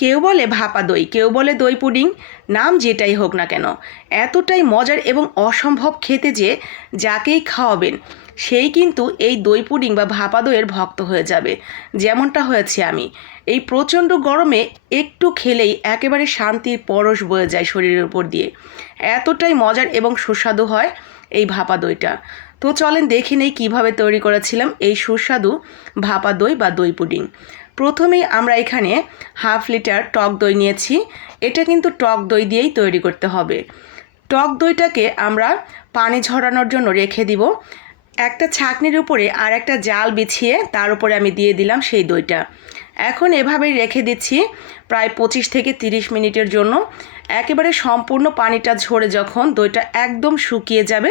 কেউ বলে ভাপা দই, কেউ বলে দই পুডিং, নাম যেটাই হোক না কেন। এতটাই মজার এবং অসম্ভব খেতে যে যাকেই খাওয়াবেন, সেই কিন্তু এই দই পুডিং বা ভাপা দইয়ের ভক্ত হয়ে যাবে, যেমনটা হয়েছে আমি। এই প্রচণ্ড গরমে একটু খেলেই একেবারে শান্তির পরশ বয়ে যায় শরীরের উপর দিয়ে। এতটাই মজার এবং সুস্বাদু হয় এই ভাপা দইটা। তো চলেন দেখে নেই কীভাবে তৈরি করেছিলাম এই সুস্বাদু ভাপা দই বা দই পুডিং। প্রথমেই আমরা এখানে হাফ লিটার টক দই নিয়েছি। এটা কিন্তু টক দই দিয়েই তৈরি করতে হবে। টক দইটাকে আমরা পানি ঝরানোর জন্য রেখে দিব। একটা ছাকনির উপরে আর একটা জাল বিছিয়ে তার উপরে আমি দিয়ে দিলাম সেই দইটা। এখন এভাবেই রেখে দিচ্ছি প্রায় পঁচিশ থেকে তিরিশ মিনিটের জন্য। একেবারে সম্পূর্ণ পানিটা ঝরে যখন দইটা একদম শুকিয়ে যাবে,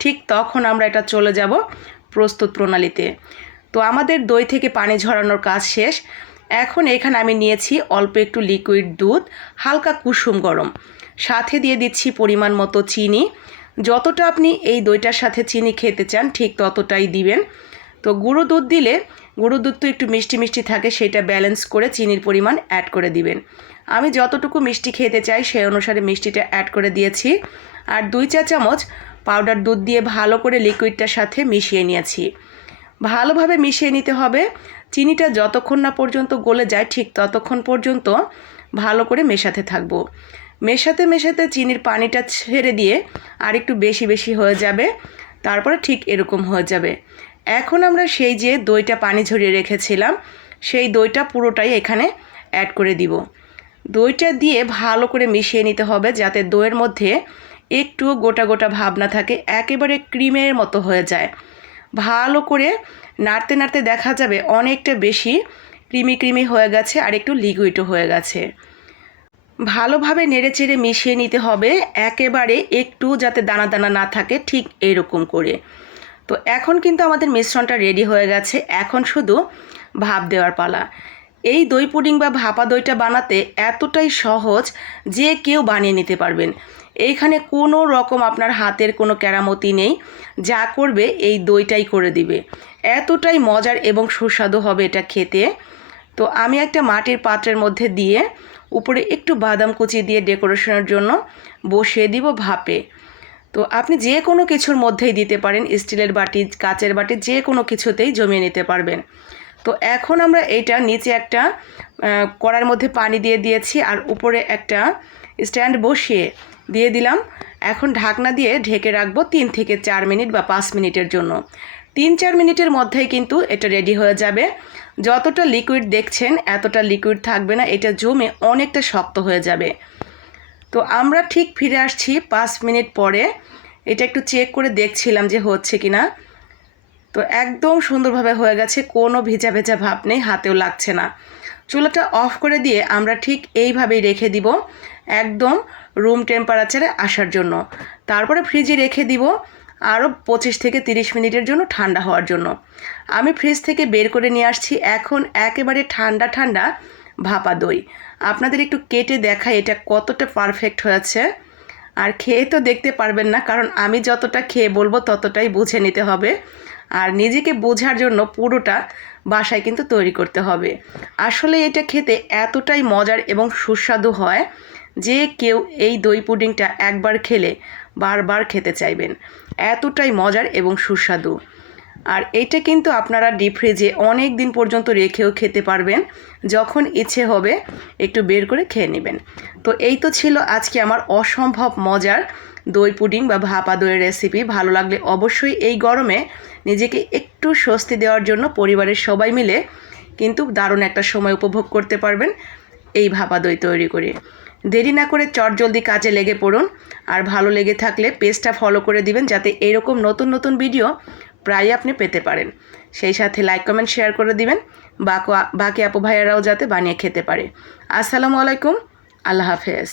ঠিক তখন আমরা এটা চলে যাব প্রস্তুত প্রণালীতে। তো আমাদের দই থেকে পানি ঝরানোর কাজ শেষ। এখন এখানে আমি নিয়েছি অল্প একটু লিকুইড দুধ, হালকা কুসুম গরম। সাথে দিয়ে দিচ্ছি পরিমাণ মতো চিনি। যতটা আপনি এই দইটার সাথে চিনি খেতে চান, ঠিক ততটাই দিবেন। তো গুঁড়ো দুধ দিলে, গুঁড়ো দুধ তো একটু মিষ্টি মিষ্টি থাকে, সেটা ব্যালেন্স করে চিনির পরিমাণ অ্যাড করে দিবেন। আমি যতটুকু মিষ্টি খেতে চাই, সেই অনুসারে মিষ্টিটা অ্যাড করে দিয়েছি। আর দুই চা চামচ পাউডার দুধ দিয়ে ভালো করে লিকুইডটার সাথে মিশিয়ে নিয়েছি। ভালোভাবে মিশিয়ে নিতে হবে। চিনিটা যতক্ষণ না পর্যন্ত গলে যায়, ঠিক ততক্ষণ পর্যন্ত ভালো করে মেশাতে থাকব। মেশাতে মেশাতে চিনির পানিটা ছেড়ে দিয়ে আর একটু বেশি বেশি হয়ে যাবে। তারপরে ঠিক এরকম হয়ে যাবে। এখন আমরা সেই যে দইটা পানি ঝরিয়ে রেখেছিলাম, সেই দইটা পুরোটাই এখানে অ্যাড করে দিব। দইটা দিয়ে ভালো করে মিশিয়ে নিতে হবে যাতে দইয়ের মধ্যে একটুও গোটা গোটা ভাব না থাকে, একেবারে ক্রিমের মতো হয়ে যায়। ভালো করে নাড়তে নাড়তে দেখা যাবে অনেকটা বেশি ক্রিমি ক্রিমি হয়ে গেছে আর একটু লিকুইডও হয়ে গেছে। ভালোভাবে নেড়েচেড়ে মিশিয়ে নিতে হবে, একেবারে একটু যাতে দানা দানা না থাকে ঠিক এরকম করে। তো এখন কিন্তু আমাদের মিশ্রণটা রেডি হয়ে গেছে, এখন শুধু ভাপ দেওয়ার পালা। এই দই পুডিং বা ভাপা দইটা বানাতে এতটাই সহজ যে কেউ বানিয়ে নিতে পারবেন। এইখানে কোনো রকম আপনার হাতের কোনো কেরামতি নেই। যা করবে এই দইটাই করে দিবে। এতটাই মজার এবং সুস্বাদু হবে এটা খেতে। তো আমি একটা মাটির পাত্রের মধ্যে দিয়ে উপরে একটু বাদাম কুচি দিয়ে ডেকোরেশনের জন্য বসিয়ে দিব ভাপে। তো আপনি যে কোনো কিছুর মধ্যেই দিতে পারেন, স্টিলের বাটি, কাচের বাটি, যে কোনো কিছুতেই জমিয়ে নিতে পারবেন। তো এখন আমরা এইটা নিচে একটা কড়ার মধ্যে পানি দিয়ে দিয়েছি আর উপরে একটা স্ট্যান্ড বসিয়ে দিয়ে দিলাম। এখন ঢাকনা দিয়ে ঢেকে রাখব তিন থেকে চার মিনিট বা পাঁচ মিনিটের জন্য। তিন চার মিনিটের মধ্যেই কিন্তু এটা রেডি হয়ে যাবে। যতটা লিকুইড দেখছেন, এতটা লিকুইড থাকবে না, এটা জমে অনেকটা শক্ত হয়ে যাবে। তো আমরা ঠিক ফিরে আসছি পাঁচ মিনিট পরে। এটা একটু চেক করে দেখছিলাম যে হচ্ছে কি না তো একদম সুন্দরভাবে হয়ে গেছে, কোনো ভেজা ভেজা ভাব নেই, হাতেও লাগছে না। চুলাটা অফ করে দিয়ে আমরা ঠিক এইভাবেই রেখে দিব। একদম রুম টেম্পারেচারে আসার জন্য। তারপরে ফ্রিজে রেখে দিব আরও পঁচিশ থেকে তিরিশ মিনিটের জন্য ঠান্ডা হওয়ার জন্য। আমি ফ্রিজ থেকে বের করে নিয়ে আসছি এখন একেবারে ঠান্ডা ঠান্ডা ভাপা দই। আপনাদের একটু কেটে দেখাই এটা কতটা পারফেক্ট হয়েছে। আর খেয়ে তো দেখতে পারবেন না, কারণ আমি যতটা খেয়ে বলব ততটাই বুঝে নিতে হবে। আর নিজেকে বোঝার জন্য পুরোটা বাসায় কিন্তু তৈরি করতে হবে। আসলে এটা খেতে এতটাই মজার এবং সুস্বাদু হয় যে কেউ এই দই পুডিংটা একবার খেলে বারবার খেতে চাইবেন। এতটাই মজার এবং সুস্বাদু। আর এটা কিন্তু আপনারা ডিপ ফ্রিজে অনেক দিন পর্যন্ত রেখেও খেতে পারবেন। যখন ইচ্ছে হবে, একটু বের করে খেয়ে নেবেন। তো এই তো ছিল আজকে আমার অসম্ভব মজার দই পুডিং বা ভাপা দইয়ের রেসিপি ভালো লাগলে অবশ্যই এই গরমে নিজেকে একটু স্বস্তি দেওয়ার জন্য পরিবারের সবাই মিলে কিন্তু দারুণ একটা সময় উপভোগ করতে পারবেন এই ভাপা দই তৈরি করে। দেরি না করে চট জলদি কাজে লেগে পড়ুন আর ভালো লেগে থাকলে পেজটা ফলো করে দিবেন যাতে এরকম নতুন নতুন ভিডিও প্রায় আপনি পেতে পারেন। সেই সাথে লাইক কমেন্ট শেয়ার করে দিবেন। বাকি আপু ভাইয়ারাও যাতে বানিয়ে খেতে পারে। আসসালামু আলাইকুম। আল্লাহ হাফেজ।